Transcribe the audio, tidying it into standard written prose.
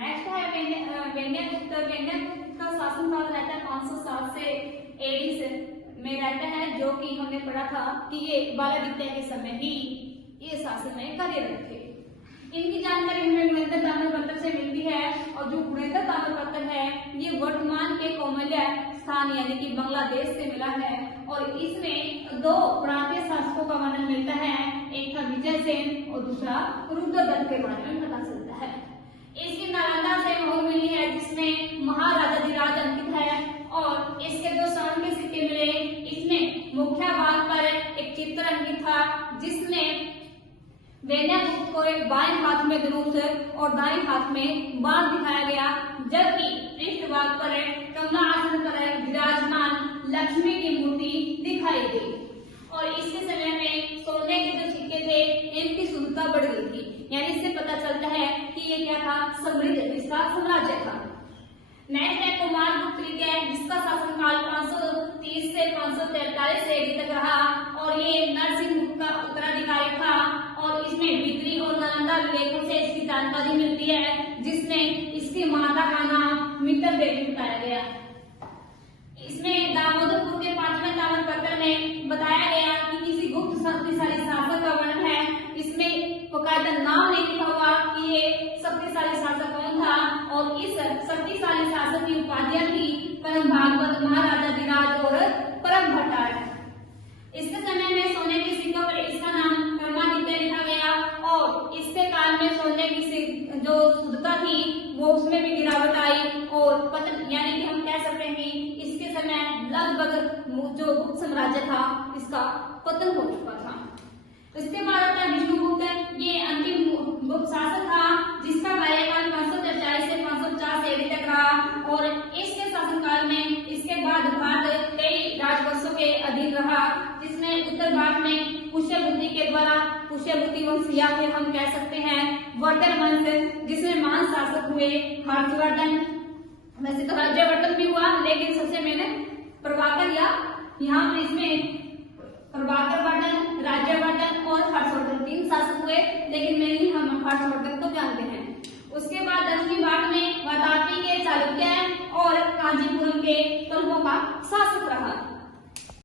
Next है वेन्यगुप्त। वेन्यगुप्त का शासनकाल रहता है 507 से एडी से में रहता है, जो कि हमने पढ़ा था कि ये बालादित्य के समय ही ये शासन में कार्यरत थे। इनकी जानकारी हमें गुणेन्द्र ताम्रपत्र से मिलती है, और जो गुणेन्द्र ताम्रपत्र है ये वर्तमान के कोमल्य स्थान यानी कि बांग्लादेश से मिला है, और इसमें दो प्रांतीय शासकों का वर्णन मिलता है, एक था विजय सेन और दूसरा रुद्रदत्त के बारे में पता चलता है। इसकी नालंदा से मोहर मिली है जिसमें महाराजाधिराज अंकित है, और इसके जो स्वर्ण के सिक्के मिले इसमें मुख्य भाग पर एक चित्र अंकित था जिसमें वेन्यगुप्त को एक बाएं हाथ में धनुष और दाएं हाथ में बाण दिखाया गया, जबकि पृष्ठभाग पर कमलासन पर विराजमान लक्ष्मी की मूर्ति दिखाई गई। और इसके समय में सोने के जो सिक्के थे इनकी शुद्धता बढ़ गई थी, यानी इससे पता चलता है कि ये क्या था, समृद्ध इसका साम्राज्य था। नेक्स्ट है कुमारगुप्त तृतीय, जिसका शासनकाल 530 से 543 एडी तक रहा, और ये नरसिंहगुप्त का उत्तराधिकारी था, और इसमें बिदरी और नालंदा लेखों से इसकी जानकारी मिलती है, जिसमें इसकी माता का नाम मित्र देवी बताया गया। इसमें दामोदरपुर के 5वें ताम्रपत्र में बताया गया कि किसी गुप्त शक्तिशाली शासक का वर्णन है, इसमें बकायदा नाम नहीं लिखा हुआ कि ये शक्तिशाली शासक कौन था, और इस शक्तिशाली शासक की उपाधियां थी परम भागवत, महाराजाधिराज और परम भट्टारक। इसके समय में सोने के सिक्कों पर इसका नाम परमादित्य लिखा गया, और इसके काल में सोने की जो शुद्धता थी वो उसमें भी गिरावट आई, और पतन यानी कि हम कह सकते हैं कि इसके समय लगभग जो गुप्त साम्राज्य था इसका पतन हो चुका था। इसके बाद आता है विष्णुगुप्त, ये अंतिम गुप्त शासक था जिसका कार्यकाल 543 से 550 एडी तक रहा, और इसके शासनकाल में इसके बाद भारत कई राजवंशों के अधीन रहा, जिसमें उत्तर भारत में पुष्यभूति के द्वारा पुष्यभूति वंश या फिर हम कह सकते हैं वर्धन वंश, जिसमें महान शासक हुए हर्षवर्धन। वैसे तो राज्यवर्धन भी हुआ, लेकिन सबसे मैंने प्रभाकर या यहाँ पर इसमें प्रभाकर वर्धन, राज्यवर्धन और हर्षवर्धन 3 शासक हुए, लेकिन मेनली हम हर्षवर्धन को जानते हैं। उसके बाद दक्षिणी भारत में वातापी के चालुक्य और कांचीपुरम के तुर्कों का शासक रहा।